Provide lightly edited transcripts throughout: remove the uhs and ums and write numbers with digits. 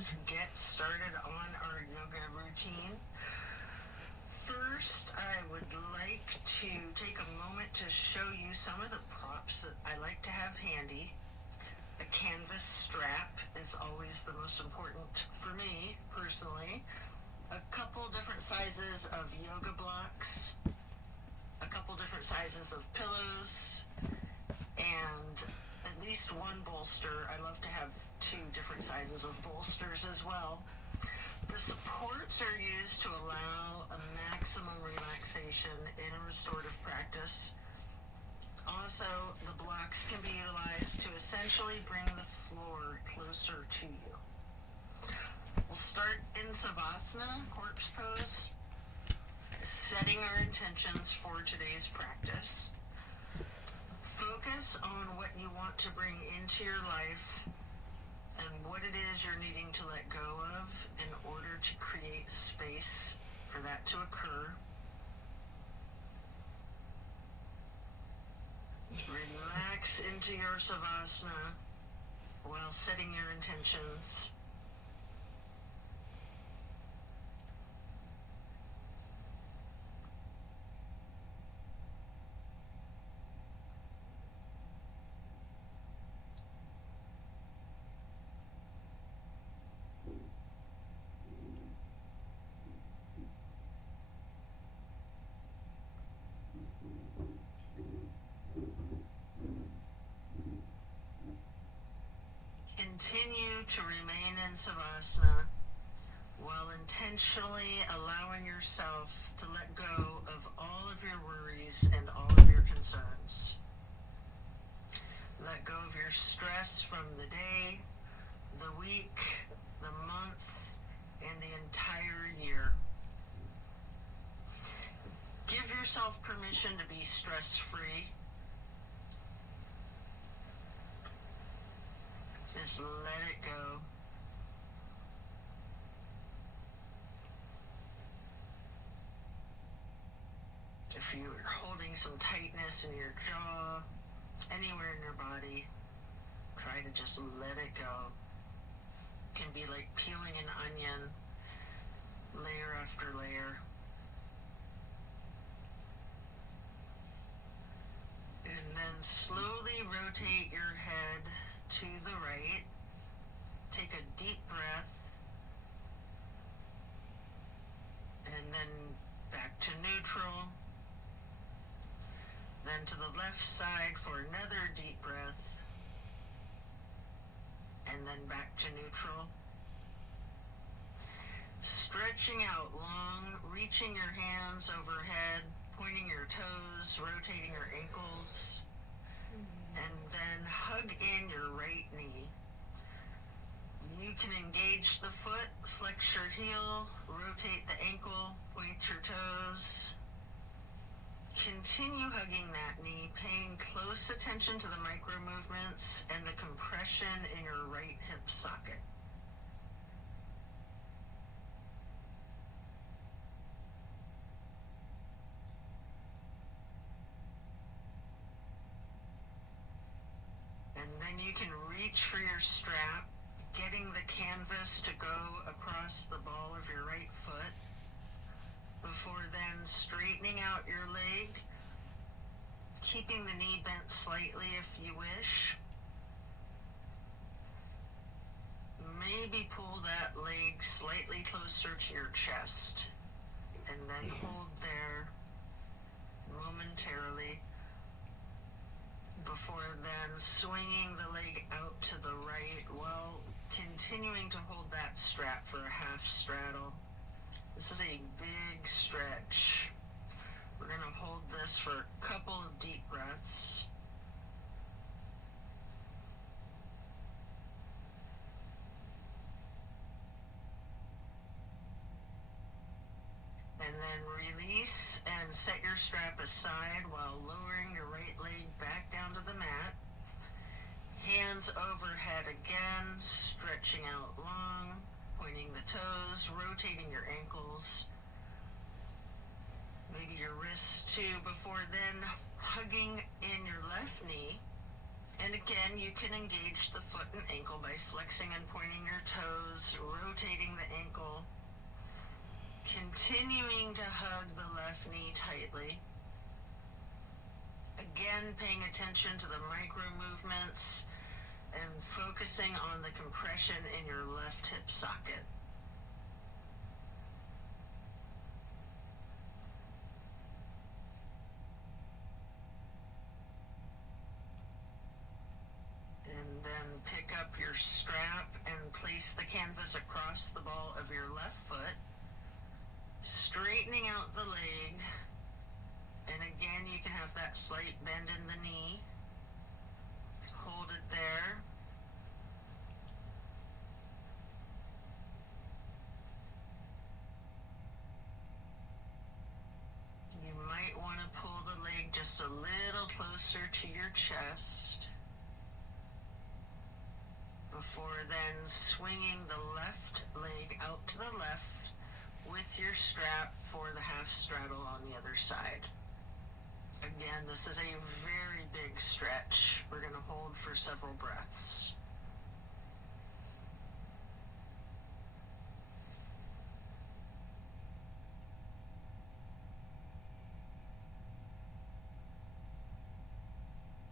let's get started on our yoga routine. First, I would like to take a moment to show you some of the props that I like to have handy. A canvas strap is always the most important for me, personally. A couple different sizes of yoga blocks, a couple different sizes of pillows, and at least one bolster. I love to have 2 different sizes of bolsters as well. The supports are used to allow a maximum relaxation in a restorative practice. Also, the blocks can be utilized to essentially bring the floor closer to you. We'll start in Savasana, corpse pose, setting our intentions for today's practice. Focus on what you want to bring into your life and what it is you're needing to let go of in order to create space for that to occur. Relax into your Savasana while setting your intentions. Continue to remain in Savasana while intentionally allowing yourself to let go of all of your worries and all of your concerns. Let go of your stress from the day, the week, the month, and the entire year. Give yourself permission to be stress-free. Just let it go. If you're holding some tightness in your jaw, anywhere in your body, try to just let it go. It can be like peeling an onion, layer after layer. And then slowly rotate your head to the right. Take a deep breath. And then back to neutral. Then to the left side for another deep breath. And then back to neutral. Stretching out long, reaching your hands overhead, pointing your toes, rotating your ankles. And then hug in your right knee. You can engage the foot, flex your heel, rotate the ankle, point your toes. Continue hugging that knee, paying close attention to the micro movements and the compression in your right hip socket. And then you can reach for your strap, getting the canvas to go across the ball of your right foot, before then straightening out your leg, keeping the knee bent slightly if you wish. Maybe pull that leg slightly closer to your chest, and then hold there momentarily, before then swinging the leg out to the right while continuing to hold that strap for a half straddle. This is a big stretch. We're going to hold this for a couple of deep breaths. And then release and set your strap aside while lowering your right leg back down to the mat. Hands overhead again, stretching out long, pointing the toes, rotating your ankles. Maybe your wrists too, before then hugging in your left knee And again, you can engage the foot and ankle by flexing and pointing your toes, rotating the ankle, continuing to hug the left knee tightly. Again, paying attention to the micro movements and focusing on the compression in your left hip socket. And then pick up your strap and place the canvas across the ball of your left foot, straightening out the leg. And again, you can have that slight bend in the knee. Hold it there. You might want to pull the leg just a little closer to your chest before then swinging the left leg out to the left with your strap for the half straddle on the other side. Again, this is a very big stretch. We're going to hold for several breaths.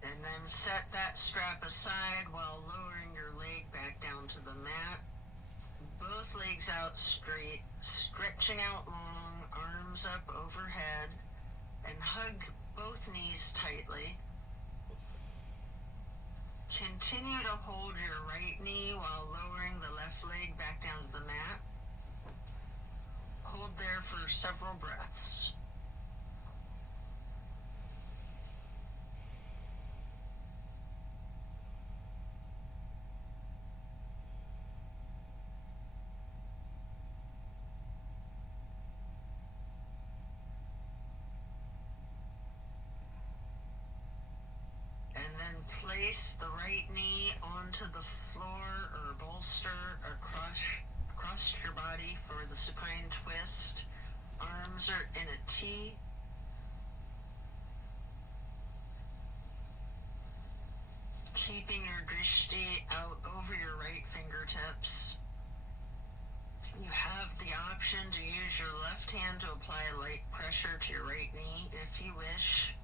And then set that strap aside while lowering your leg back down to the mat. Both legs out straight, stretching out long, arms up overhead, and hug both knees tightly. Continue to hold your right knee while lowering the left leg back down to the mat. Hold there for several breaths. And then place the right knee onto the floor or bolster across your body for the supine twist. Arms are in a T. Keeping your drishti out over your right fingertips. You have the option to use your left hand to apply light pressure to your right knee if you wish.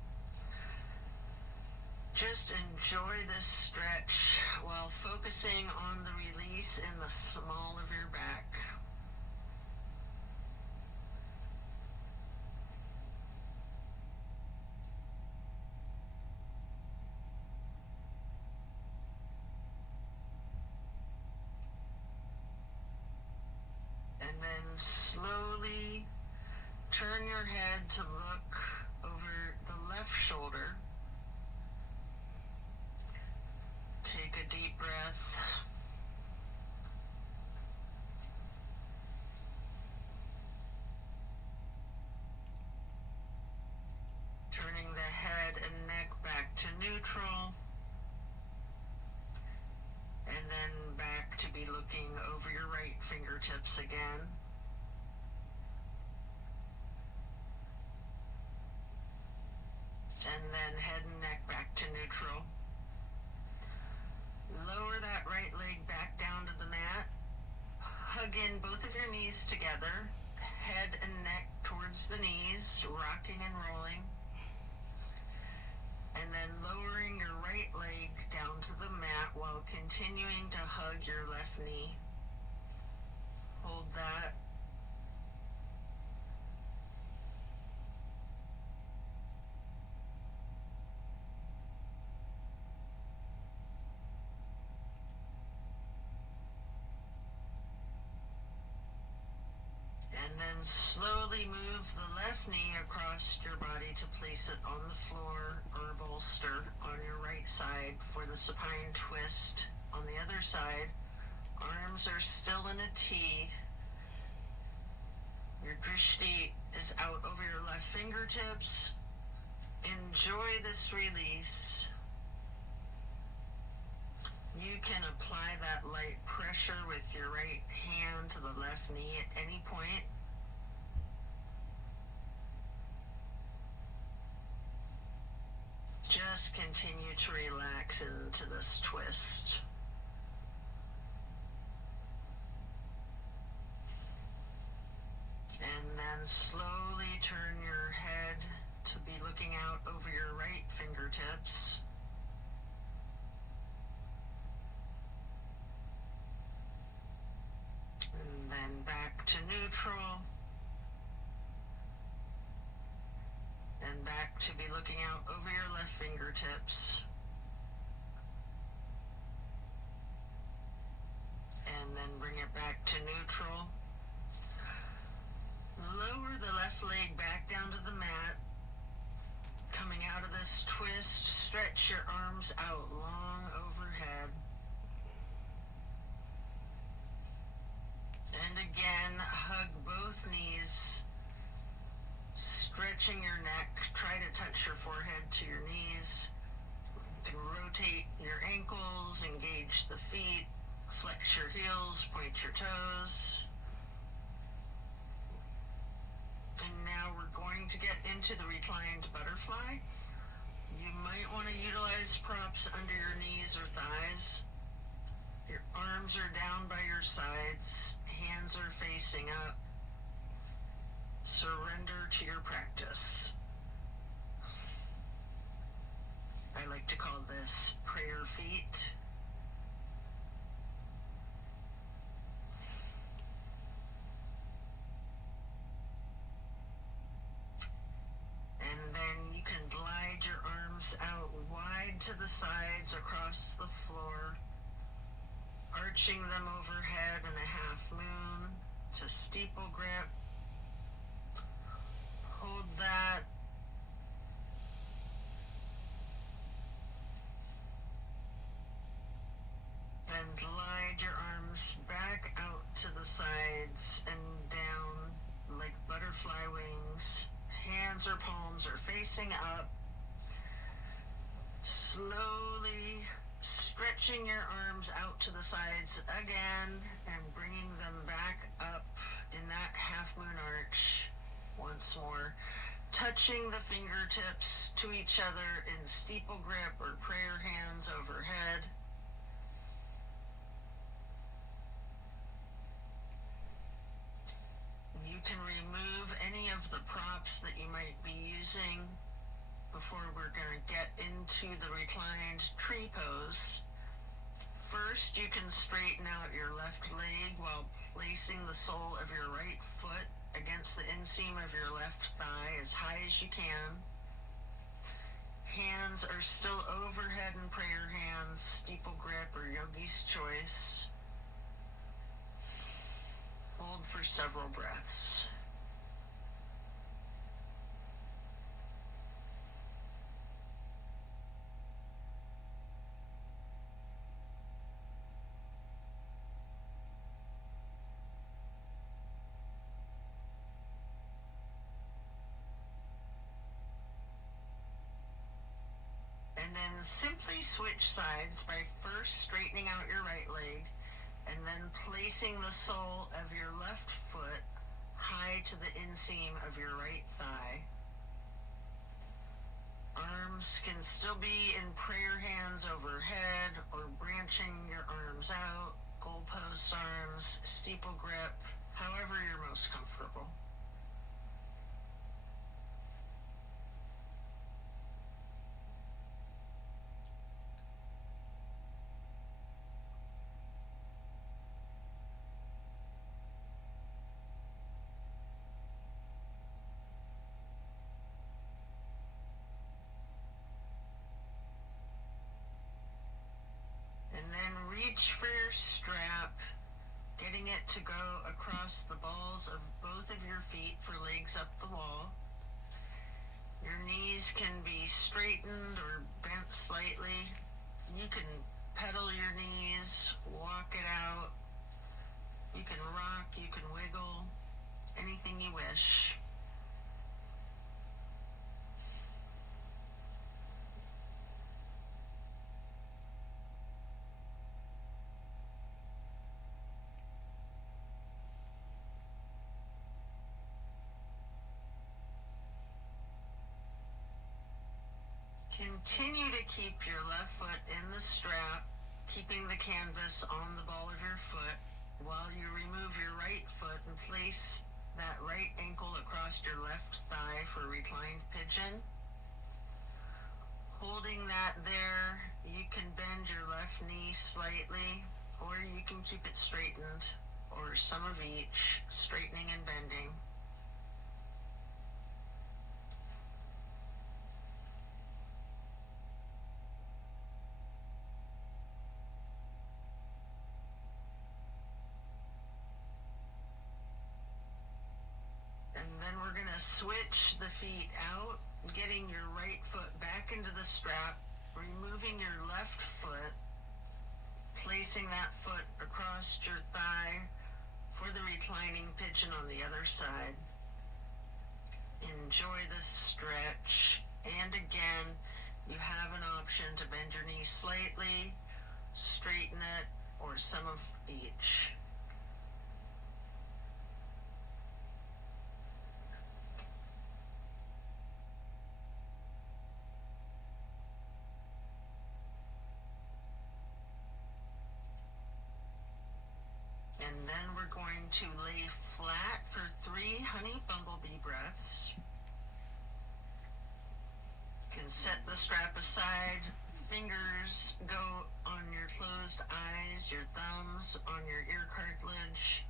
Just enjoy this stretch while focusing on the release in the small of your back. And then slowly turn your head to look over the left shoulder. Take a deep breath. Turning the head and neck back to neutral. And then back to be looking over your right fingertips again. And then head and neck back to neutral. Lower that right leg back down to the mat. Hug in both of your knees together. Head and neck towards the knees, rocking and rolling. And then lowering your right leg down to the mat while continuing to hug your left knee. Hold that. And then slowly move the left knee across your body to place it on the floor or bolster on your right side for the supine twist. On the other side, arms are still in a T. Your drishti is out over your left fingertips. Enjoy this release. You can apply that light pressure with your right hand to the left knee at any point. just continue to relax into this twist. And then slowly turn your head to be looking out over your right fingertips. And then back to neutral. And back to be looking out over your left fingertips. And then bring it back to neutral. Lower the left leg back down to the mat. Coming out of this twist, stretch your arms out long overhead. And again, hug both knees, stretching your neck. Try to touch your forehead to your knees. You can rotate your ankles, engage the feet, flex your heels, point your toes. And now we're going to get into the reclined butterfly. You might want to utilize props under your knees or thighs. Your arms are down by your sides, hands are facing up. Surrender to your practice. I like to call this prayer feet. And then you can glide your arms out wide to the sides across the floor, arching them overhead in a half moon to steeple grip. Hold that. Then glide your arms back out to the sides and down like butterfly wings. Hands or palms are facing up. Slowly stretching your arms out to the sides again and bringing them back up in that half moon arch once more. Touching the fingertips to each other in steeple grip or prayer hands overhead. You can remove any of the props that you might be using before we're going to get into the reclined tree pose. First, you can straighten out your left leg while placing the sole of your right foot against the inseam of your left thigh as high as you can. Hands are still overhead in prayer hands, steeple grip or yogi's choice. Hold for several breaths. And then simply switch sides by first straightening out your right leg and then placing the sole of your left foot high to the inseam of your right thigh. Arms can still be in prayer hands overhead or branching your arms out, goalpost arms, steeple grip, however you're most comfortable. And then reach for your strap, getting it to go across the balls of both of your feet for legs up the wall. Your knees can be straightened or bent slightly. You can pedal your knees, walk it out. You can rock, you can wiggle, anything you wish. Can Continue to keep your left foot in the strap, keeping the canvas on the ball of your foot while you remove your right foot and place that right ankle across your left thigh for reclined pigeon. Holding that there, you can bend your left knee slightly, or you can keep it straightened, or some of each, straightening and bending. And then we're going to switch the feet out, getting your right foot back into the strap, removing your left foot, placing that foot across your thigh for the reclining pigeon on the other side. Enjoy this stretch. And again, you have an option to bend your knee slightly, straighten it, or some of each. And then we're going to lay flat for 3 honey bumblebee breaths. You can set the strap aside, fingers go on your closed eyes, your thumbs on your ear cartilage,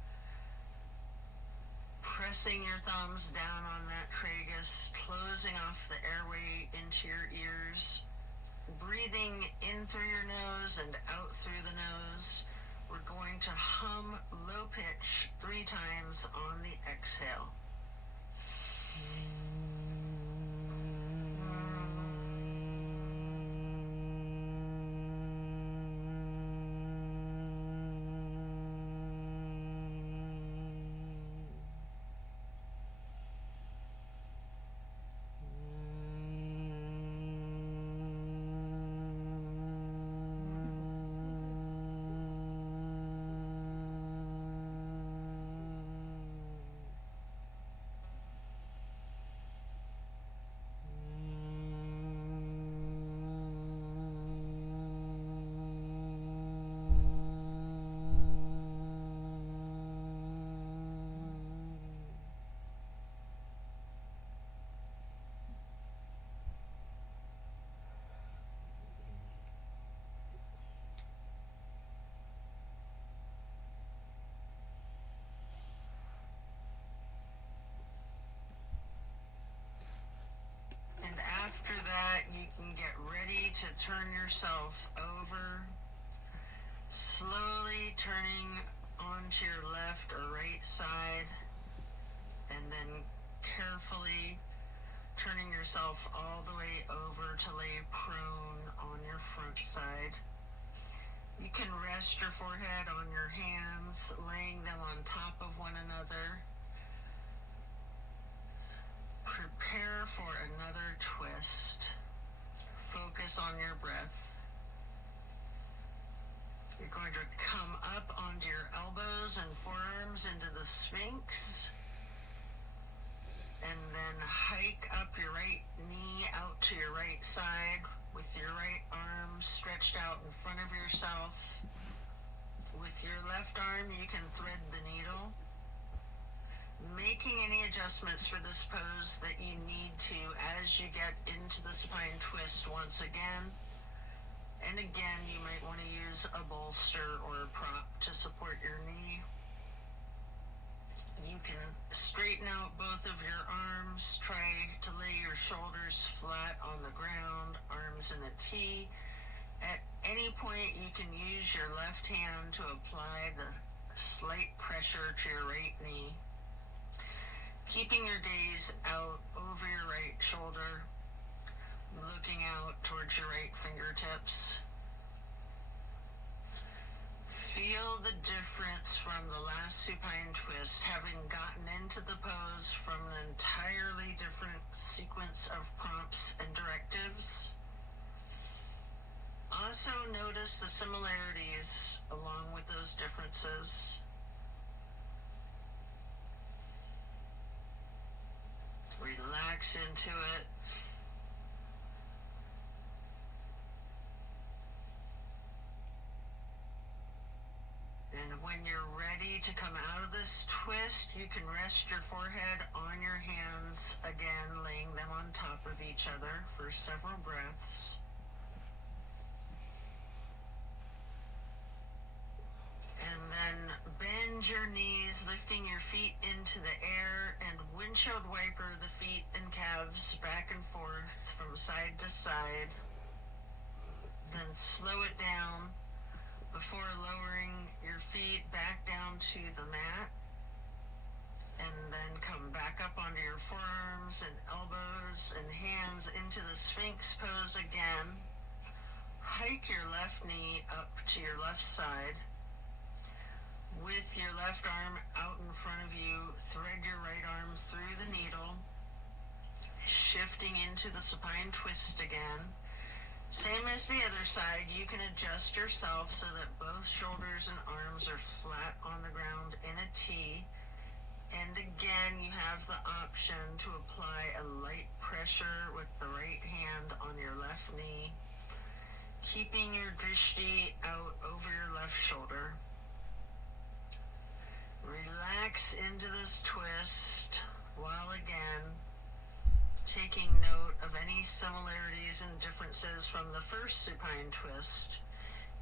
pressing your thumbs down on that tragus, closing off the airway into your ears, breathing in through your nose and out through the nose. We're going to hum low pitch 3 times on the exhale. After that, you can get ready to turn yourself over, slowly turning onto your left or right side, and then carefully turning yourself all the way over to lay prone on your front side. You can rest your forehead on your hands, laying them on top of one another. Prepare for another twist. Focus on your breath. You're going to come up onto your elbows and forearms into the Sphinx. And then hike up your right knee out to your right side with your right arm stretched out in front of yourself. With your left arm, you can thread the needle, making any adjustments for this pose that you need to as you get into the spine twist once again. And again, you might want to use a bolster or a prop to support your knee. You can straighten out both of your arms, try to lay your shoulders flat on the ground, arms in a T. At any point, you can use your left hand to apply the slight pressure to your right knee. Keeping your gaze out over your right shoulder, looking out towards your right fingertips. Feel the difference from the last supine twist, having gotten into the pose from an entirely different sequence of prompts and directives. Also notice the similarities along with those differences. Relax into it. to come out of this twist, you can rest your forehead on your hands, again laying them on top of each other for several breaths. And then bend your knees, lifting your feet into the air, and windshield wiper the feet and calves back and forth from side to side. Then slow it down before lowering your feet back down to the mat. And then come back up onto your forearms and elbows and hands into the Sphinx pose again. Hike your left knee up to your left side. With your left arm out in front of you, thread your right arm through the needle, shifting into the supine twist again. Same as the other side, you can adjust yourself so that both shoulders and arms are flat on the ground in a T. And again, you have the option to apply a light pressure with the right hand on your left knee, keeping your drishti out over your left shoulder. Relax into this twist while again taking note of any similarities and differences from the first supine twist,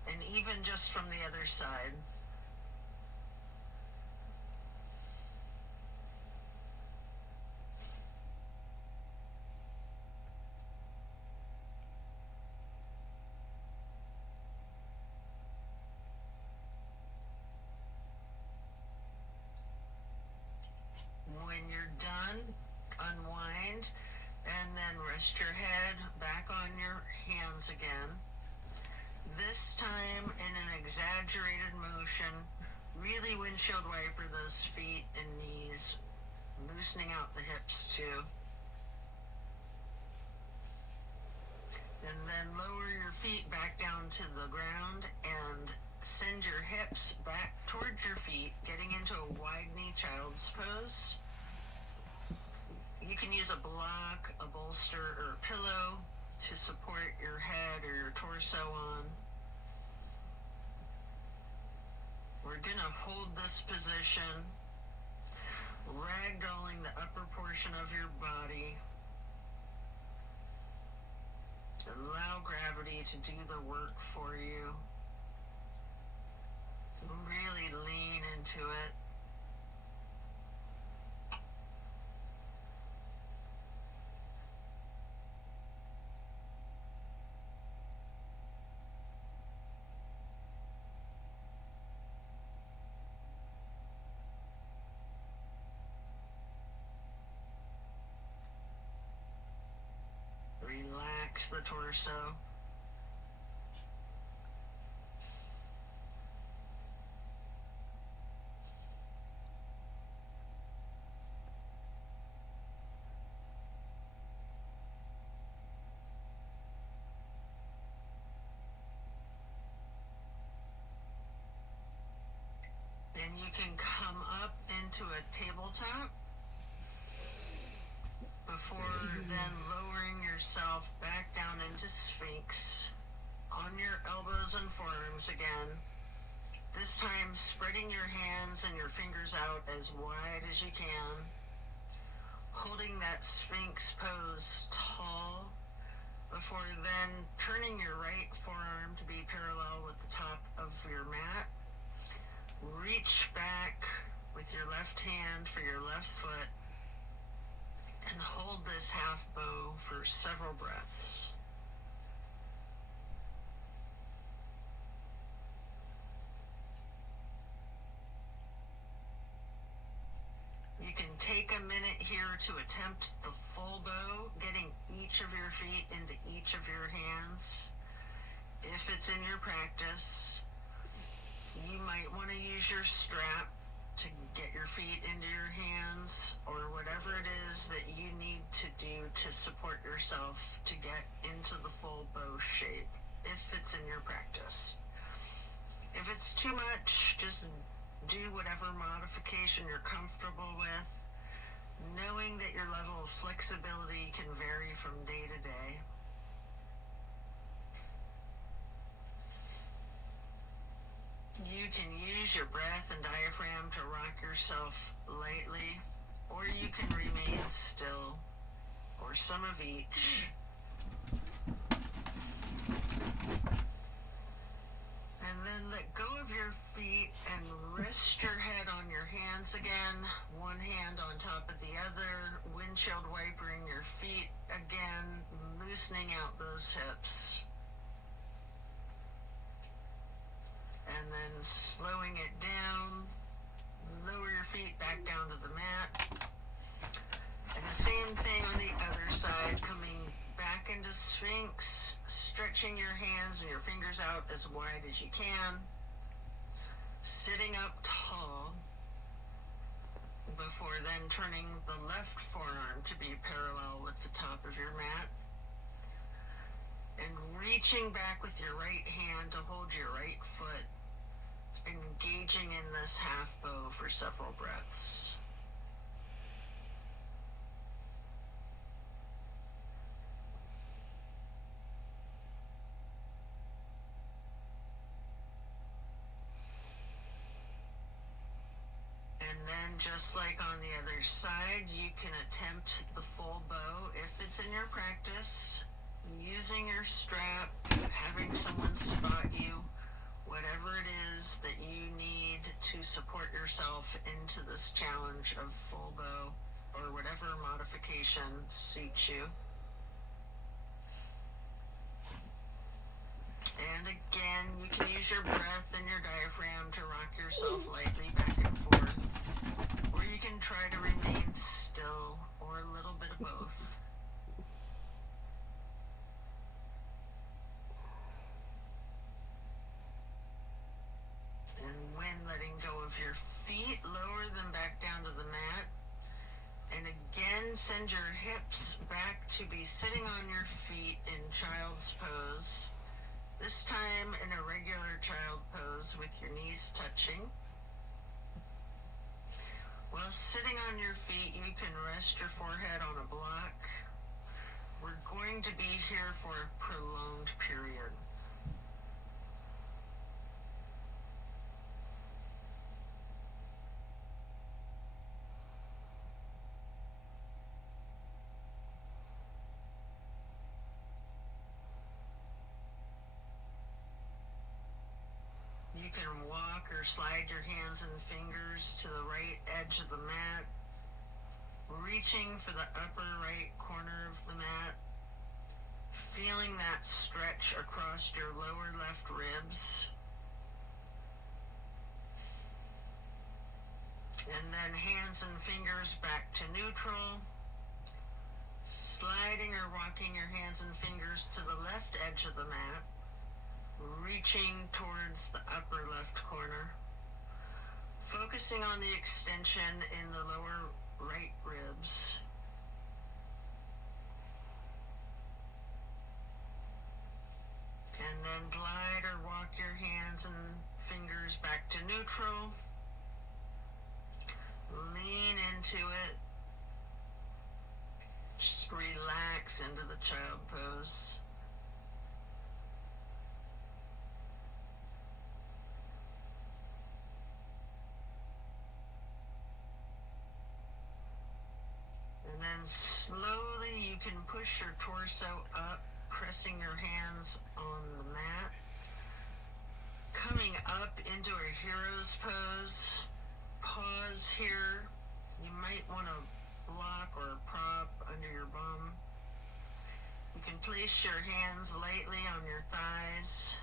and even just from the other side. When you're done, unwind, and then rest your head back on your hands again. This time in an exaggerated motion, really windshield wiper those feet and knees, loosening out the hips too. And then lower your feet back down to the ground and send your hips back towards your feet, getting into a wide knee child's pose. You can use a block, a bolster, or a pillow to support your head or your torso on. We're going to hold this position, ragdolling the upper portion of your body. Allow gravity to do the work for you. Really lean into it. Relax the torso. Then you can come up into a tabletop before then lowering yourself back down into Sphinx on your elbows and forearms again. This time spreading your hands and your fingers out as wide as you can, holding that Sphinx pose tall before then turning your right forearm to be parallel with the top of your mat. Reach back with your left hand for your left foot and hold this half bow for several breaths. You can take a minute here to attempt the full bow, getting each of your feet into each of your hands. If it's in your practice, you might want to use your strap to get your feet into your hands, or whatever it is that you need to do to support yourself to get into the full bow shape, if it's in your practice. If it's too much, just do whatever modification you're comfortable with, knowing that your level of flexibility can vary from day to day. You can use your breath and diaphragm diaphragm to rock yourself lightly, or you can remain still, or some of each. And then let go of your feet and rest your head on your hands again, one hand on top of the other, windshield wipering your feet again, loosening out those hips. And then slowing it down, lower your feet back down to the mat. And the same thing on the other side, coming back into Sphinx, stretching your hands and your fingers out as wide as you can, sitting up tall, before then turning the left forearm to be parallel with the top of your mat, and reaching back with your right hand to hold your right foot, engaging in this half bow for several breaths. And then, just like on the other side, you can attempt the full bow if it's in your practice, using your strap, having someone spot you, whatever it is that you need to support yourself into this challenge of full bow, or whatever modification suits you. And again, you can use your breath and your diaphragm to rock yourself lightly back and forth, or you can try to remain still, or a little bit of both. And when letting go of your feet, lower them back down to the mat. And again, send your hips back to be sitting on your feet in child's pose. This time in a regular child pose with your knees touching. While sitting on your feet, you can rest your forehead on a block. We're going to be here for a prolonged period. You can walk or slide your hands and fingers to the right edge of the mat, reaching for the upper right corner of the mat, feeling that stretch across your lower left ribs. And then hands and fingers back to neutral, sliding or walking your hands and fingers to the left edge of the mat, reaching towards the upper left corner, focusing on the extension in the lower right ribs. And then glide or walk your hands and fingers back to neutral. Lean into it. Just relax into the child pose. And then slowly you can push your torso up, pressing your hands on the mat. Coming up into a hero's pose. Pause here. You might want a block or a prop under your bum. You can place your hands lightly on your thighs.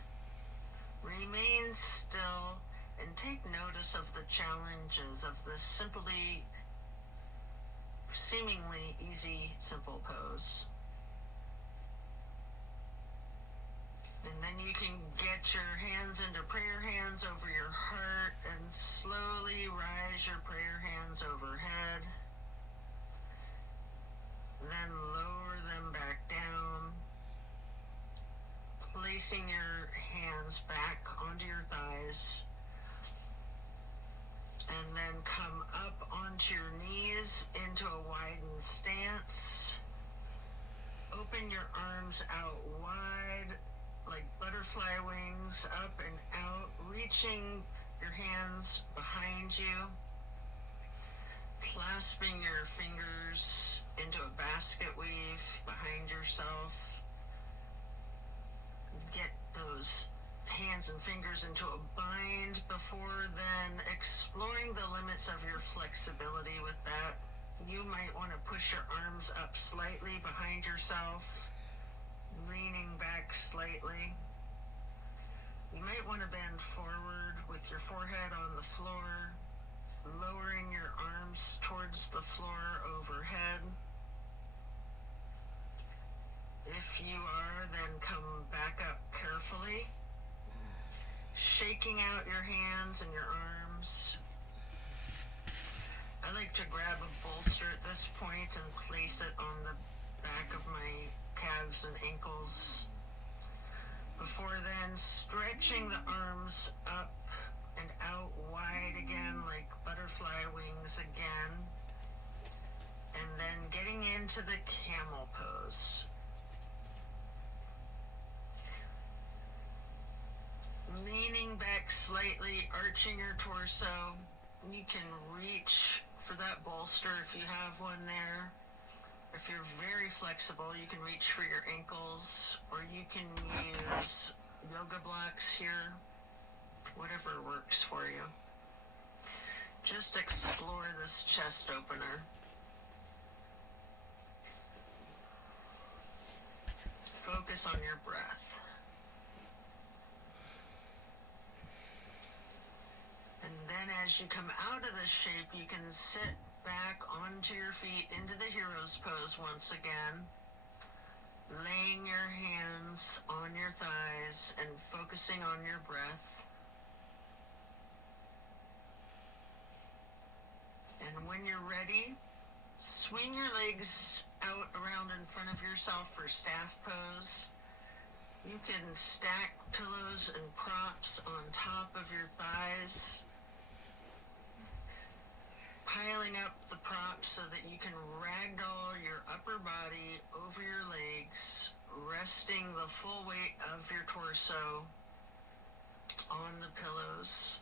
Remain still and take notice of the challenges of this seemingly easy, simple pose. And then you can get your hands into prayer hands over your heart and slowly rise your prayer hands overhead. Then lower them back down, placing your hands back onto your thighs. And then come up onto your knees into a widened stance. Open your arms out wide like butterfly wings, up and out, reaching your hands behind you, clasping your fingers into a basket weave behind yourself. Get those hands and fingers into a bind before then exploring the limits of your flexibility with that. You might want to push your arms up slightly behind yourself, leaning back slightly. You might want to bend forward with your forehead on the floor, lowering your arms towards the floor overhead. If you are, then come back up carefully, shaking out your hands and your arms. I like to grab a bolster at this point and place it on the back of my calves and ankles. Before then, stretching the arms up and out wide again like butterfly wings again. And then getting into the camel pose. Leaning back slightly, arching your torso. You can reach for that bolster if you have one there. If you're very flexible, you can reach for your ankles, or you can use yoga blocks here, whatever works for you. Just explore this chest opener. Focus on your breath. And then as you come out of this shape, you can sit back onto your feet into the hero's pose once again, laying your hands on your thighs and focusing on your breath. And when you're ready, swing your legs out around in front of yourself for staff pose. You can stack pillows and props on top of your thighs, piling up the props so that you can ragdoll your upper body over your legs, resting the full weight of your torso on the pillows.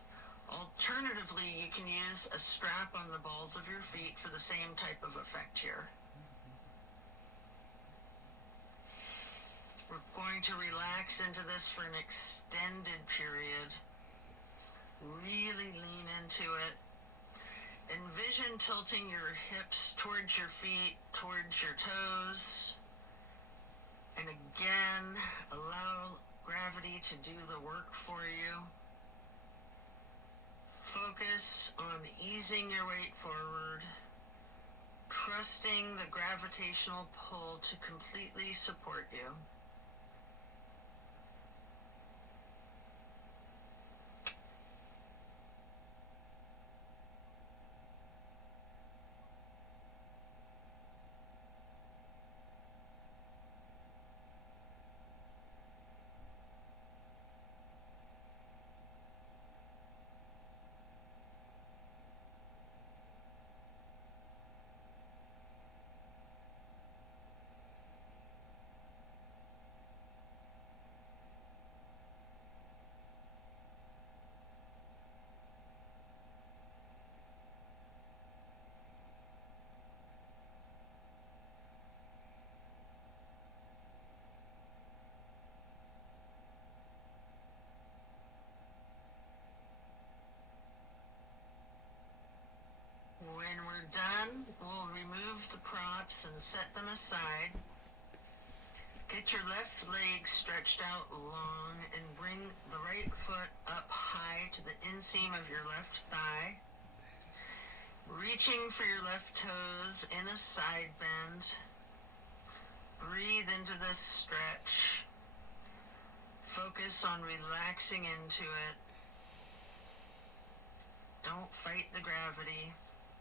Alternatively, you can use a strap on the balls of your feet for the same type of effect here. We're going to relax into this for an extended period. Really lean into it. Envision tilting your hips towards your feet, towards your toes. And again, allow gravity to do the work for you. Focus on easing your weight forward, trusting the gravitational pull to completely support you. When we're done, we'll remove the props and set them aside. Get your left leg stretched out long and bring the right foot up high to the inseam of your left thigh. Reaching for your left toes in a side bend. Breathe into this stretch. Focus on relaxing into it. Don't fight the gravity.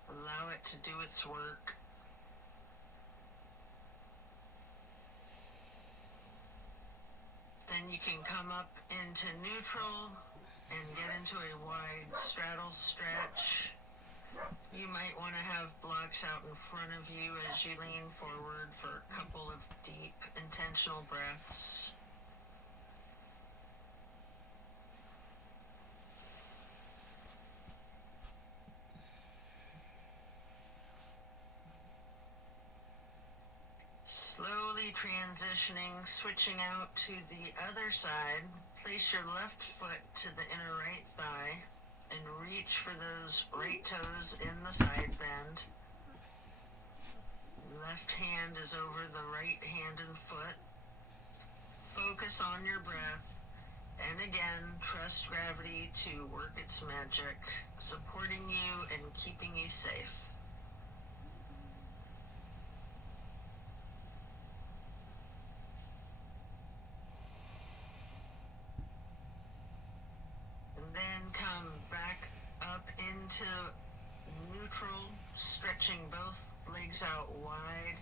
Allow it to do its work. Then you can come up into neutral and get into a wide straddle stretch. You might want to have blocks out in front of you as you lean forward for a couple of deep, intentional breaths. transitioning, switching out to the other side. Place your left foot to the inner right thigh and reach for those right toes in the side bend. Left hand is over the right hand and foot. Focus on your breath, and again, trust gravity to work its magic, supporting you and keeping you safe. And then come back up into neutral, stretching both legs out wide.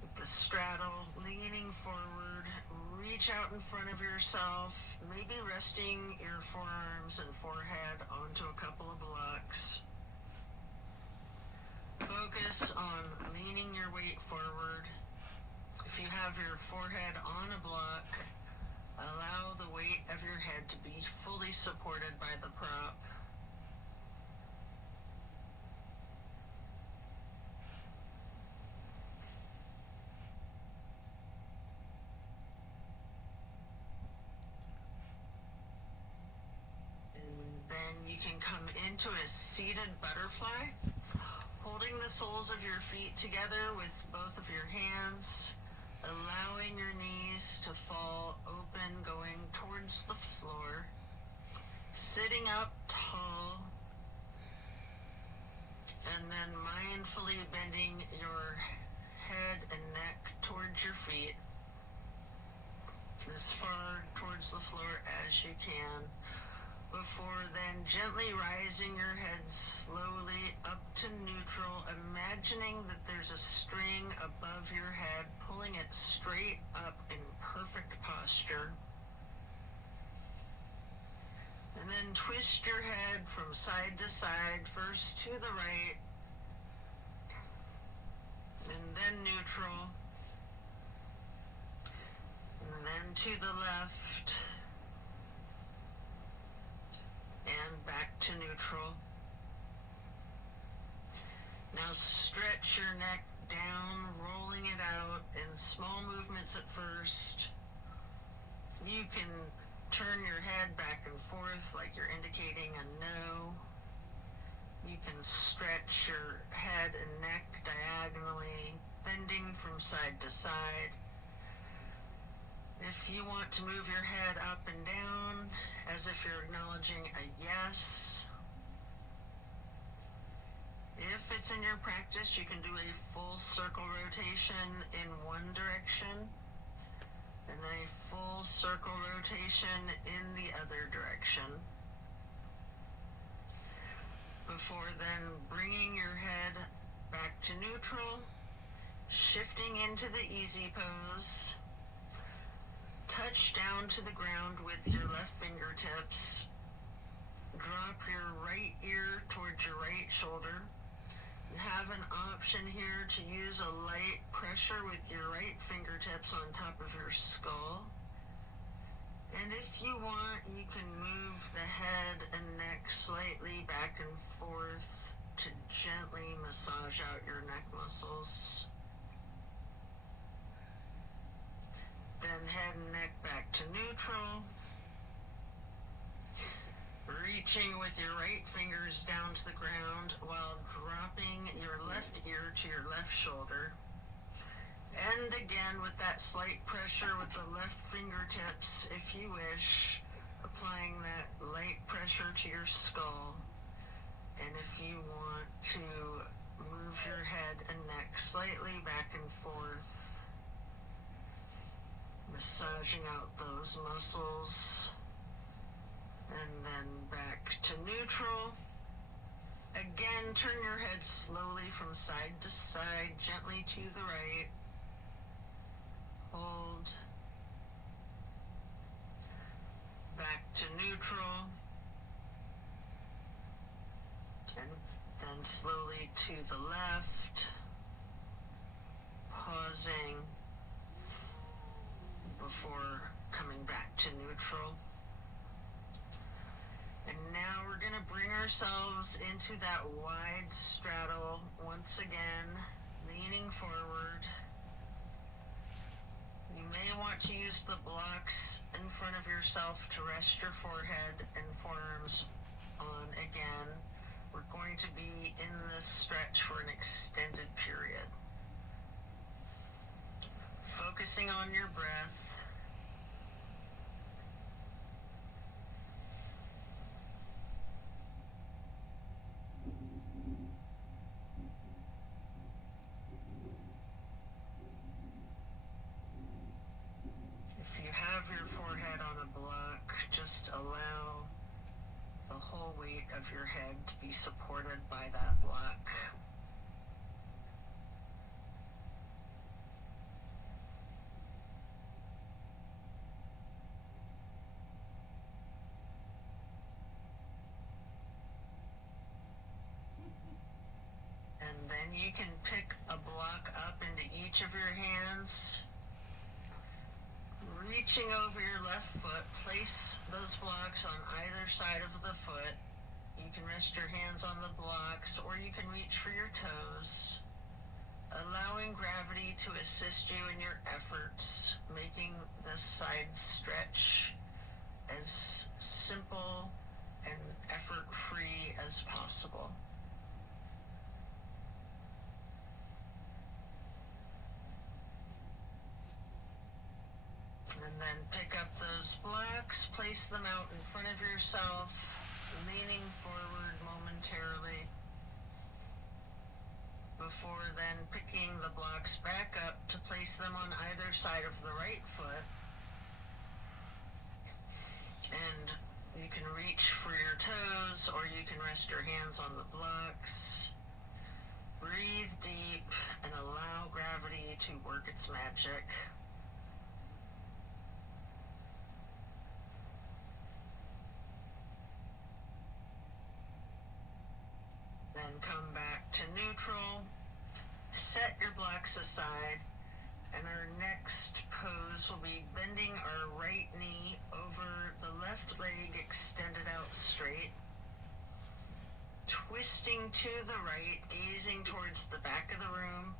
With the straddle, leaning forward, reach out in front of yourself, maybe resting your forearms and forehead onto a couple of blocks. Focus on leaning your weight forward. If you have your forehead on a block, allow the weight of your head to be fully supported by the prop. Then you can come into a seated butterfly, holding the soles of your feet together with both of your hands, allowing your knees to fall open, going towards the floor, sitting up tall, and then mindfully bending your head and neck towards your feet, as far towards the floor as you can. Before then, gently rising your head slowly up to neutral, imagining that there's a string above your head, pulling it straight up in perfect posture. And then twist your head from side to side, first to the right, and then neutral, and then to the left, and back to neutral. Now stretch your neck down, rolling it out in small movements at first. You can turn your head back and forth like you're indicating a no. You can stretch your head and neck diagonally, bending from side to side. If you want to move your head up and down, as if you're acknowledging a yes. If it's in your practice, you can do a full circle rotation in one direction, and then a full circle rotation in the other direction. Before then, bringing your head back to neutral, shifting into the easy pose. Touch down to the ground with your left fingertips. Drop your right ear towards your right shoulder. You have an option here to use a light pressure with your right fingertips on top of your skull. And if you want, you can move the head and neck slightly back and forth to gently massage out your neck muscles. Then head and neck back to neutral. Reaching with your right fingers down to the ground while dropping your left ear to your left shoulder. And again with that slight pressure with the left fingertips, if you wish, applying that light pressure to your skull. And if you want to move your head and neck slightly back and forth, massaging out those muscles, and then back to neutral. Again, turn your head slowly from side to side, gently to the right. Hold. Back to neutral. And then slowly to the left. Pausing before coming back to neutral. And now we're going to bring ourselves into that wide straddle once again, leaning forward. may want to use the blocks in front of yourself to rest your forehead and forearms on again. We're going to be in this stretch for an extended period. Focusing on your breath. If you have your forehead on a block, just allow the whole weight of your head to be supported by that block. And then you can pick a block up into each of your hands. Reaching over your left foot, place those blocks on either side of the foot. You can rest your hands on the blocks, or you can reach for your toes, allowing gravity to assist you in your efforts, making this side stretch as simple and effort-free as possible. And then pick up those blocks, place them out in front of yourself, leaning forward momentarily, before then picking the blocks back up to place them on either side of the right foot. And you can reach for your toes, or you can rest your hands on the blocks. Breathe deep and allow gravity to work its magic. Then come back to neutral, set your blocks aside, and our next pose will be bending our right knee over the left leg extended out straight, twisting to the right, gazing towards the back of the room.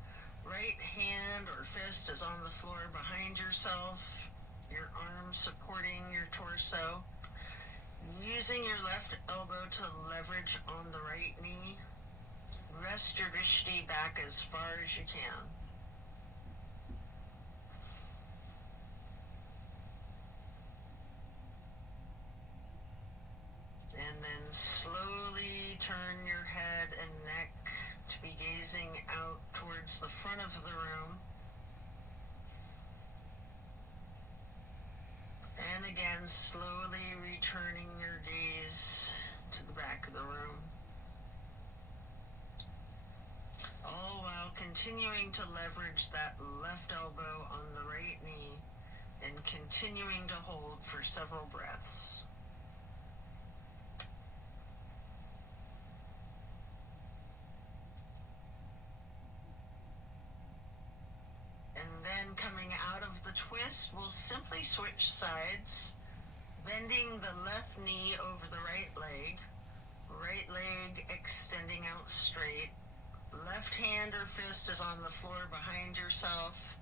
Right hand or fist is on the floor behind yourself, your arm supporting your torso. Using your left elbow to leverage on the right knee. Rest your drishti back as far as you can. And then slowly turn your head and neck to be gazing out towards the front of the room. And again, slowly returning your gaze to the back of the room. All while continuing to leverage that left elbow on the right knee and continuing to hold for several breaths. And then coming out of the twist, we'll simply switch sides, bending the left knee over the right leg extending out straight. Left hand or fist is on the floor behind yourself,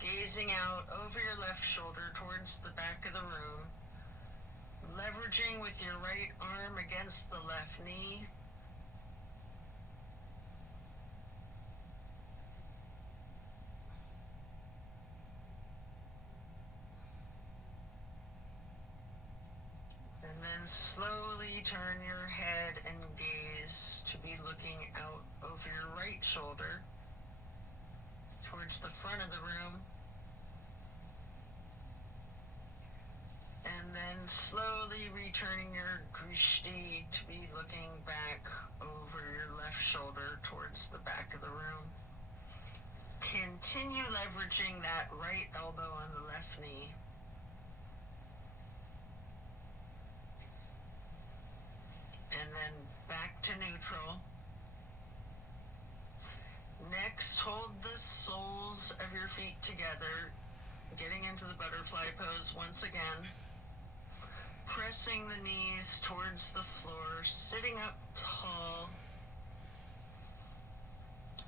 gazing out over your left shoulder towards the back of the room, leveraging with your right arm against the left knee. And then slowly turn your head and gaze to be looking out over your right shoulder towards the front of the room. And then slowly returning your drishti to be looking back over your left shoulder towards the back of the room. Continue leveraging that right elbow on the left knee. And then back to neutral. Next, hold the soles of your feet together, getting into the butterfly pose once again. Pressing the knees towards the floor, sitting up tall.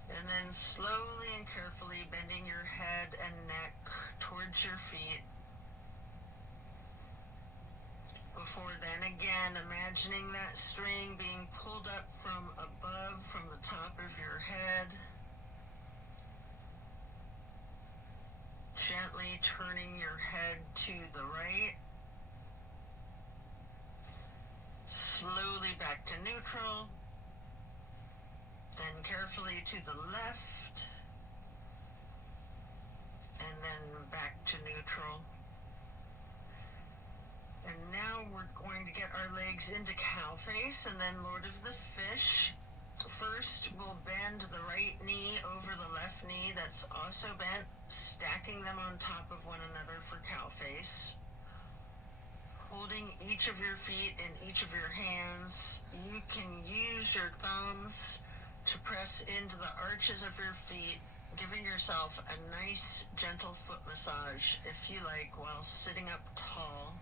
And And then slowly and carefully bending your head and neck towards your feet. Before then, again, imagining that string being pulled up from above, from the top of your head. Gently turning your head to the right. Slowly back to neutral. Then carefully to the left. And then back to neutral. And now we're going to get our legs into cow face and then Lord of the Fish. First, we'll bend the right knee over the left knee that's also bent, stacking them on top of one another for cow face. Holding each of your feet in each of your hands, you can use your thumbs to press into the arches of your feet, giving yourself a nice, gentle foot massage, if you like, while sitting up tall.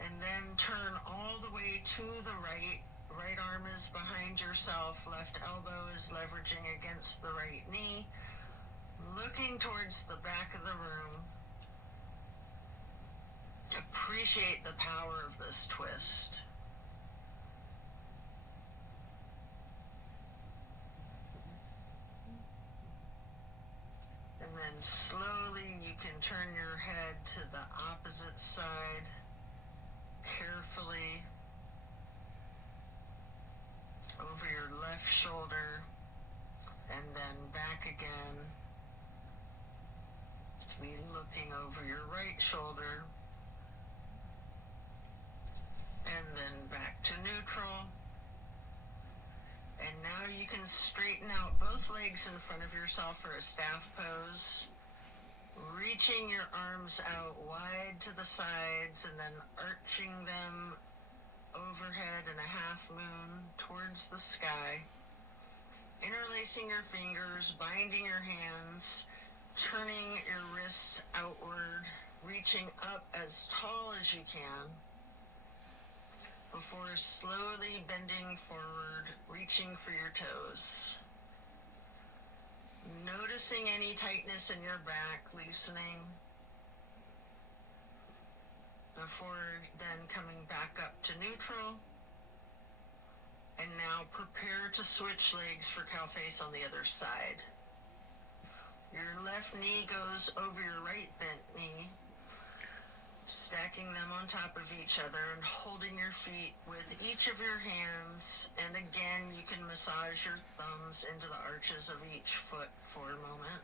And then turn all the way to the right. Right arm is behind yourself, left elbow is leveraging against the right knee, looking towards the back of the room. Appreciate the power of this twist. And then slowly you can turn your head to the opposite side, carefully, over your left shoulder, and then back again, to be looking over your right shoulder, and then back to neutral. And now you can straighten out both legs in front of yourself for a staff pose, reaching your arms out wide to the sides and then arching them overhead in a half moon towards the sky, interlacing your fingers, binding your hands, turning your wrists outward, reaching up as tall as you can, before slowly bending forward, reaching for your toes. Noticing any tightness in your back, loosening, before then coming back up to neutral. And now prepare to switch legs for cow face on the other side. Your left knee goes over your right bent knee, stacking them on top of each other and holding your feet with each of your hands. And again, you can massage your thumbs into the arches of each foot for a moment.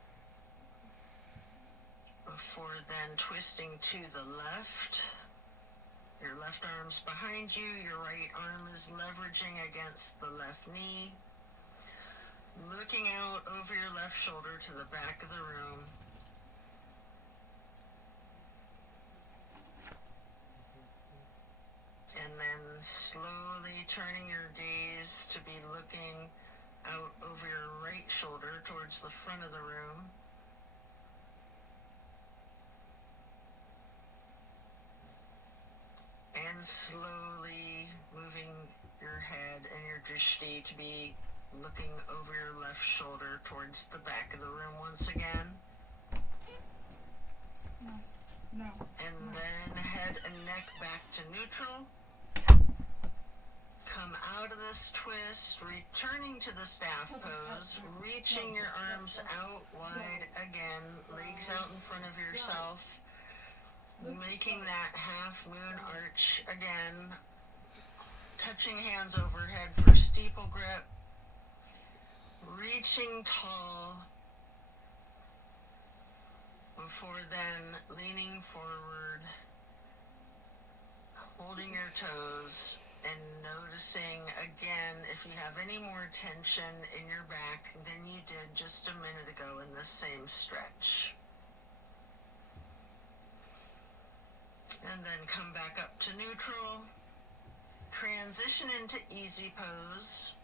Before then twisting to the left. Your left arm's behind you, your right arm is leveraging against the left knee. Looking out over your left shoulder to the back of the room. And then slowly turning your gaze to be looking out over your right shoulder towards the front of the room. And slowly moving your head and your drishti to be looking over your left shoulder towards the back of the room once again. No. And then head and neck back to neutral. Come out of this twist, returning to the staff pose, reaching your arms out wide again, legs out in front of yourself. Making that half moon arch again, touching hands overhead for steeple grip, reaching tall, before then leaning forward, holding your toes, and noticing again if you have any more tension in your back than you did just a minute ago in the same stretch. And then come back up to neutral. Transition into easy pose.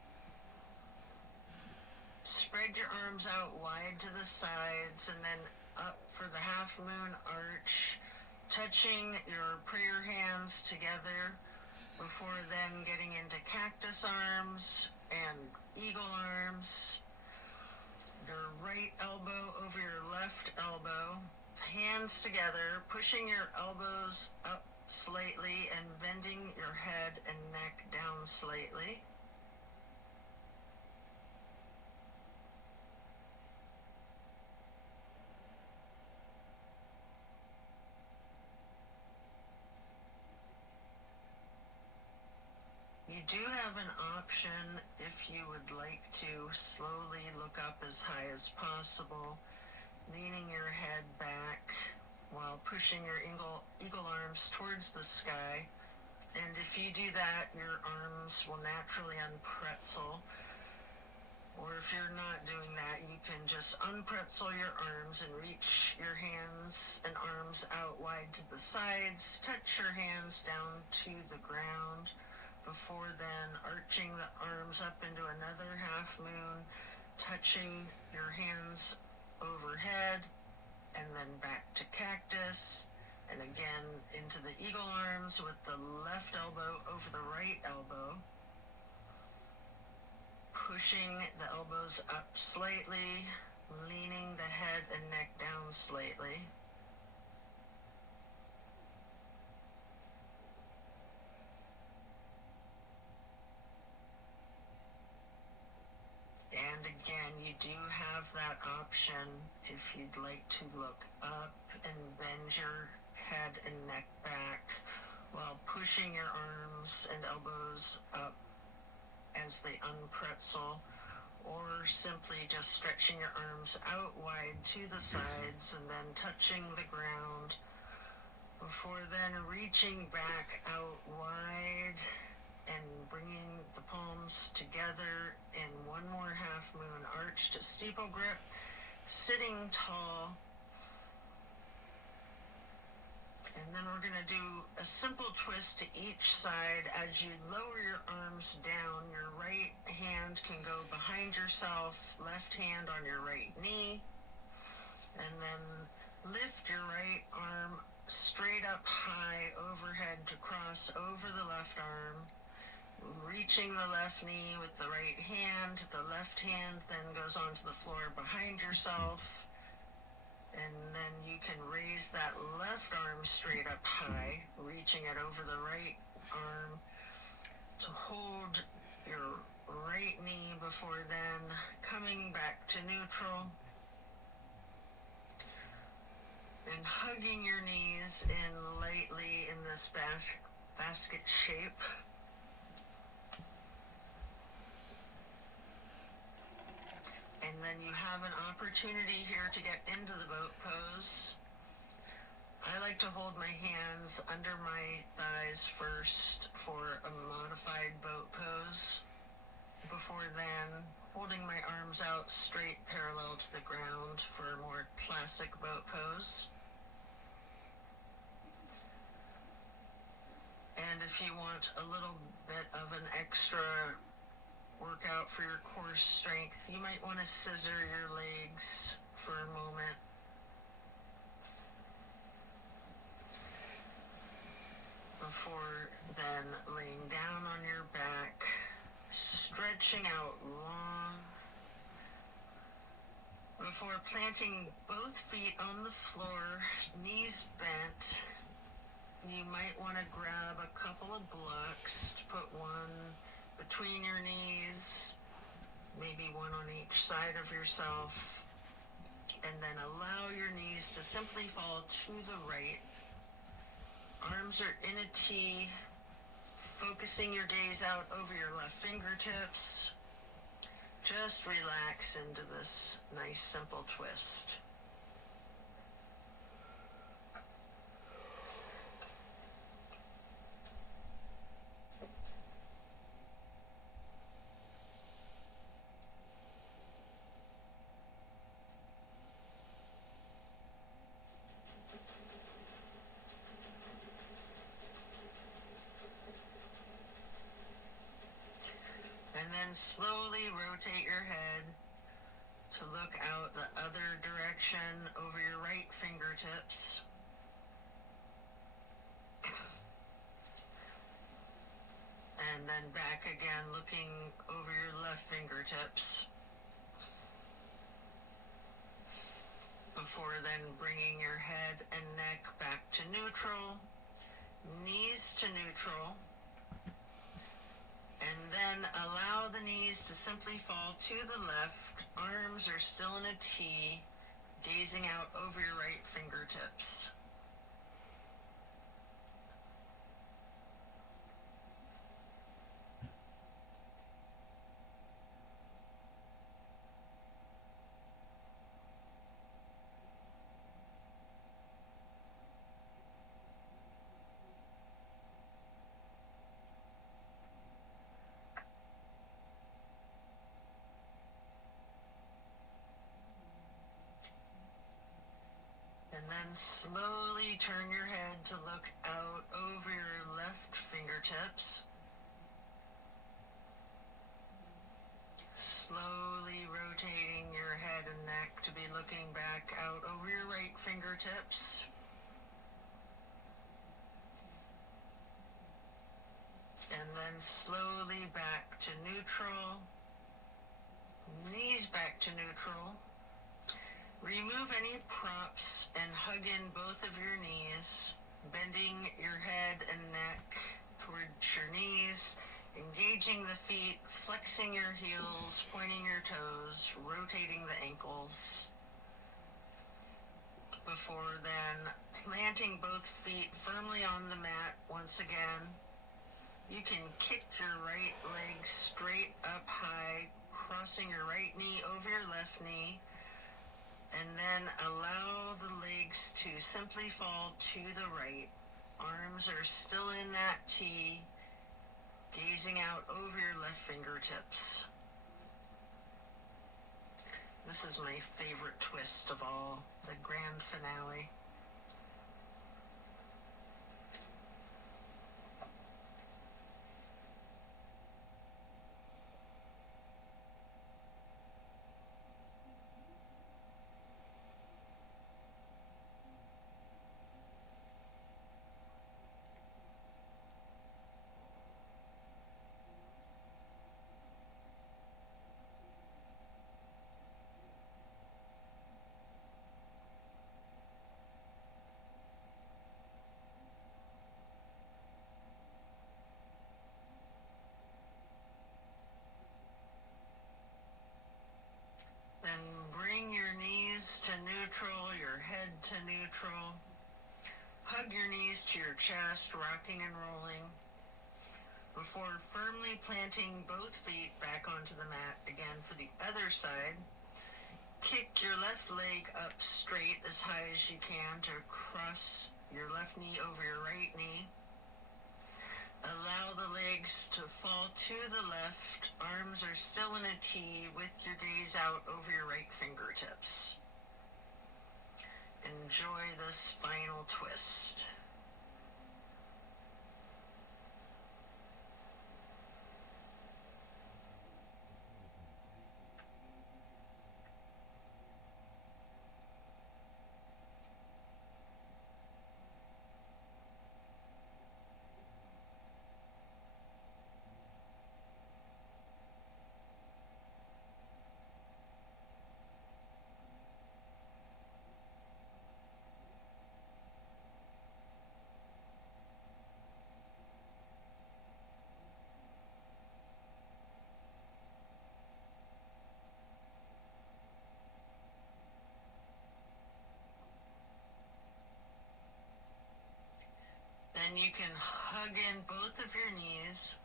Spread your arms out wide to the sides and then up for the half moon arch, touching your prayer hands together before then getting into cactus arms and eagle arm. arms, your right elbow over your left elbow, hands together, pushing your elbows up slightly and bending your head and neck down slightly. You do have an option if you would like to slowly look up as high as possible, leaning your head back while pushing your eagle arms towards the sky. And if you do that, your arms will naturally unpretzel. Or if you're not doing that, you can just unpretzel your arms and reach your hands and arms out wide to the sides. Touch your hands down to the ground. Before then, arching the arms up into another half moon, touching your hands overhead, and then back to cactus, and again into the eagle arms with the left elbow over the right elbow, pushing the elbows up slightly, leaning the head and neck down slightly. And again, you do have that option if you'd like to look up and bend your head and neck back while pushing your arms and elbows up as they unpretzel, or simply just stretching your arms out wide to the sides and then touching the ground before then reaching back out wide and bringing the palms together in one more half moon arch to steeple grip, sitting tall. And then we're going to do a simple twist to each side. As you lower your arms down, your right hand can go behind yourself, left hand on your right knee, and then lift your right arm straight up high overhead to cross over the left arm, reaching the left knee with the right hand. The left hand then goes onto the floor behind yourself, and then you can raise that left arm straight up high, reaching it over the right arm to hold your right knee before then coming back to neutral and hugging your knees in lightly in this basket shape. And then you have an opportunity here to get into the boat pose. I like to hold my hands under my thighs first for a modified boat pose. Before then, holding my arms out straight parallel to the ground for a more classic boat pose. And if you want a little bit of an extra workout for your core strength, you might want to scissor your legs for a moment. Before then laying down on your back, stretching out long. Before planting both feet on the floor, knees bent, you might want to grab a couple of blocks to put one between your knees, maybe one on each side of yourself, and then allow your knees to simply fall to the right. Arms are in a T, focusing your gaze out over your left fingertips. Just relax into this nice simple twist. Slowly rotate your head to look out the other direction over your right fingertips. And then back again, looking over your left fingertips. before then bringing your head and neck back to neutral, knees to neutral, and then allow the knees to simply fall to the left. Arms are still in a T, gazing out over your right fingertips. And then slowly turn your head to look out over your left fingertips. Slowly rotating your head and neck to be looking back out over your right fingertips. And then slowly back to neutral. Knees back to neutral. Remove any props and hug in both of your knees, bending your head and neck towards your knees, engaging the feet, flexing your heels, pointing your toes, rotating the ankles. Before then, planting both feet firmly on the mat once again. You can kick your right leg straight up high, crossing your right knee over your left knee. And then allow the legs to simply fall to the right. Arms are still in that T, gazing out over your left fingertips. This is my favorite twist of all, the grand finale. Then bring your knees to neutral, your head to neutral. Hug your knees to your chest, rocking and rolling. Before firmly planting both feet back onto the mat again for the other side. Kick your left leg up straight as high as you can to cross your left knee over your right knee. Allow the legs to fall to the left. Arms are still in a T with your gaze out over your right fingertips. Enjoy this final twist. Then you can hug in both of your knees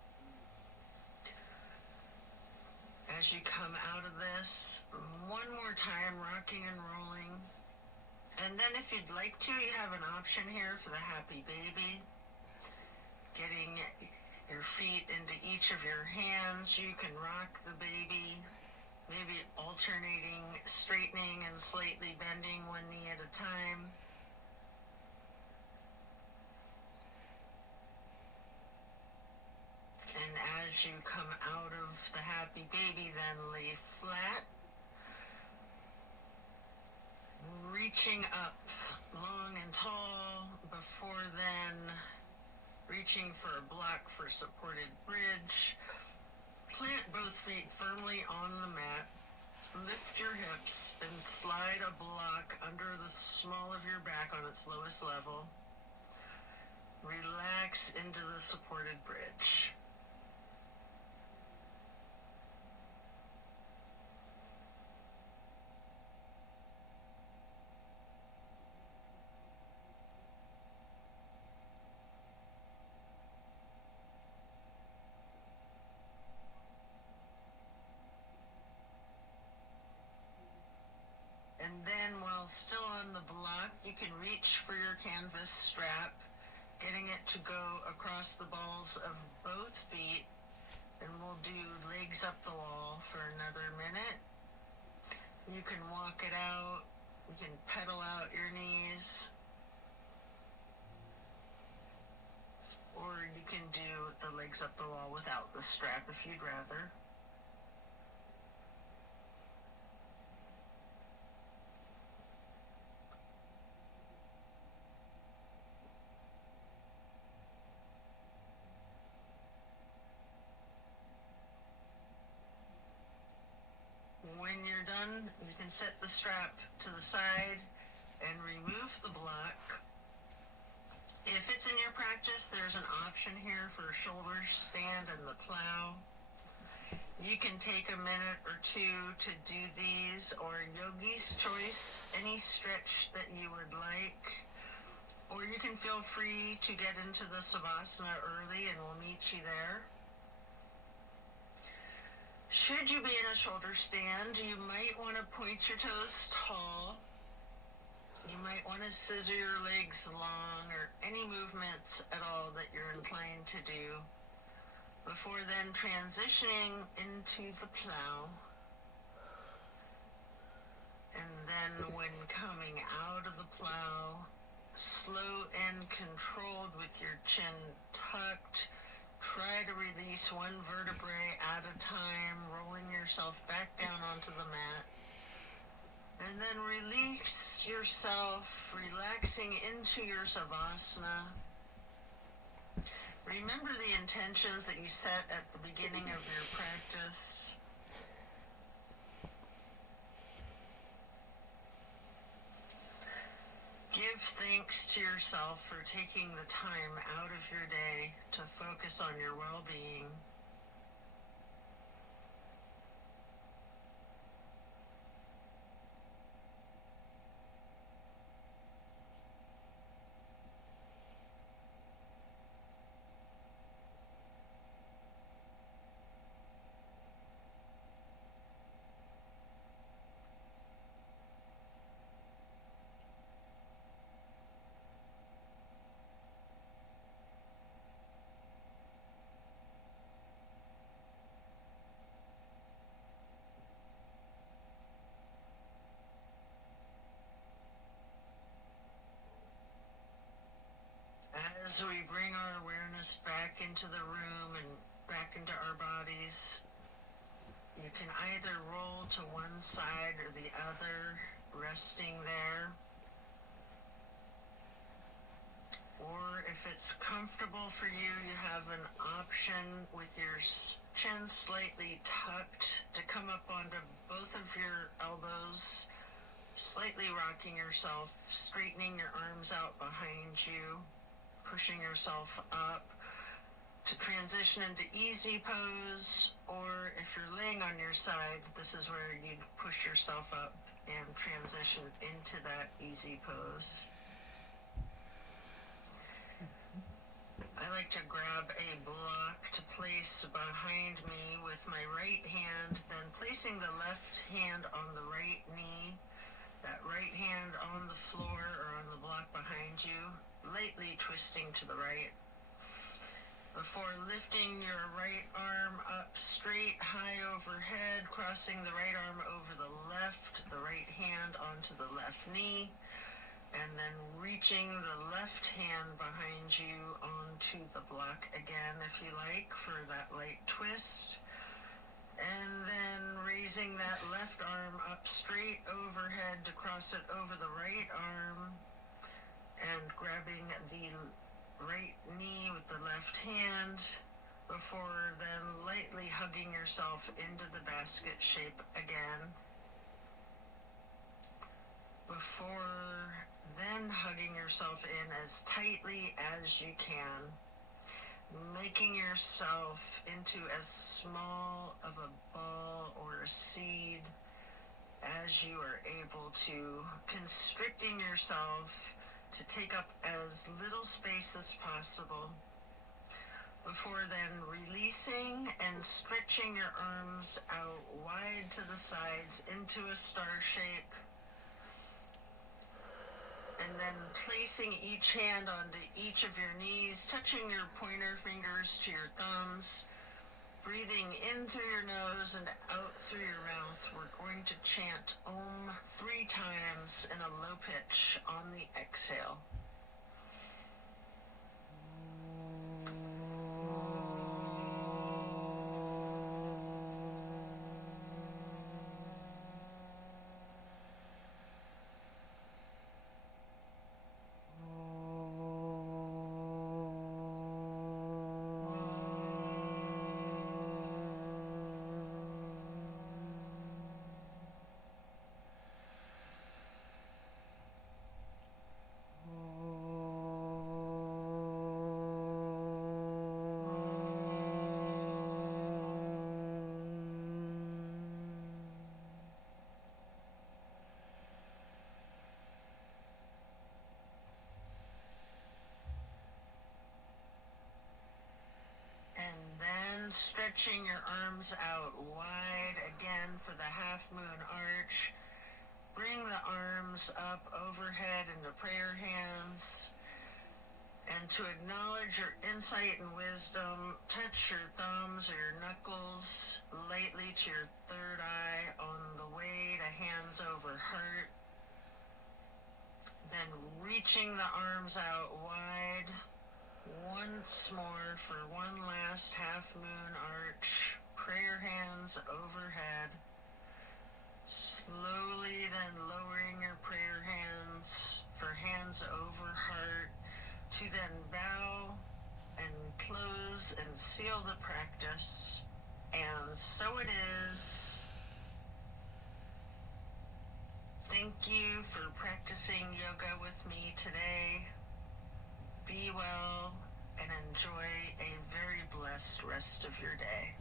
as you come out of this. One more time, rocking and rolling. And then if you'd like to, you have an option here for the happy baby. Getting your feet into each of your hands. You can rock the baby, maybe alternating, straightening and slightly bending one knee at a time. And as you come out of the happy baby, then lay flat, reaching up long and tall, before then reaching for a block for supported bridge. Plant both feet firmly on the mat. Lift your hips and slide a block under the small of your back on its lowest level. Relax into the supported bridge. And then while still on the block, you can reach for your canvas strap, getting it to go across the balls of both feet, and we'll do legs up the wall for another minute. You can walk it out, you can pedal out your knees, or you can do the legs up the wall without the strap if you'd rather. When you're done, you can set the strap to the side and remove the block. If it's in your practice, there's an option here for shoulder stand and the plow. You can take a minute or two to do these, or yogi's choice, any stretch that you would like. Or you can feel free to get into the savasana early and we'll meet you there. Should you be in a shoulder stand, you might want to point your toes tall. You might want to scissor your legs long, or any movements at all that you're inclined to do, before then transitioning into the plow. And then when coming out of the plow, slow and controlled with your chin tucked, try to release one vertebrae at a time, rolling yourself back down onto the mat. And then release yourself, relaxing into your savasana. Remember the intentions that you set at the beginning of your practice. Give thanks to yourself for taking the time out of your day to focus on your well-being. As we bring our awareness back into the room and back into our bodies, you can either roll to one side or the other, resting there. Or if it's comfortable for you, you have an option with your chin slightly tucked to come up onto both of your elbows, slightly rocking yourself, straightening your arms out behind you, pushing yourself up to transition into easy pose. Or if you're laying on your side, this is where you'd push yourself up and transition into that easy pose. I like to grab a block to place behind me with my right hand, then placing the left hand on the right knee, that right hand on the floor or on the block behind you, lightly twisting to the right, before lifting your right arm up straight, high overhead, crossing the right arm over the right hand onto the left knee, and then reaching the left hand behind you onto the block again, if you like, for that light twist. And then raising that left arm up straight overhead to cross it over the right arm, and grabbing the right knee with the left hand, before then lightly hugging yourself into the basket shape again. before then hugging yourself in as tightly as you can, making yourself into as small of a ball or a seed as you are able to, constricting yourself to take up as little space as possible, before then releasing and stretching your arms out wide to the sides into a star shape, and then placing each hand onto each of your knees, touching your pointer fingers to your thumbs, breathing in through your nose and out through your mouth. We're going to chant Om 3 times in a low pitch on the exhale. And then stretching your arms out wide again for the half moon arch. Bring the arms up overhead into prayer hands. And to acknowledge your insight and wisdom, touch your thumbs or your knuckles lightly to your third eye on the way to hands over heart. Then reaching the arms out wide once more for one last half moon arch. Prayer hands overhead. Slowly then lowering your prayer hands for hands over heart, to then bow and close and seal the practice. And so it is. Thank you for practicing yoga with me today. Be well and enjoy a very blessed rest of your day.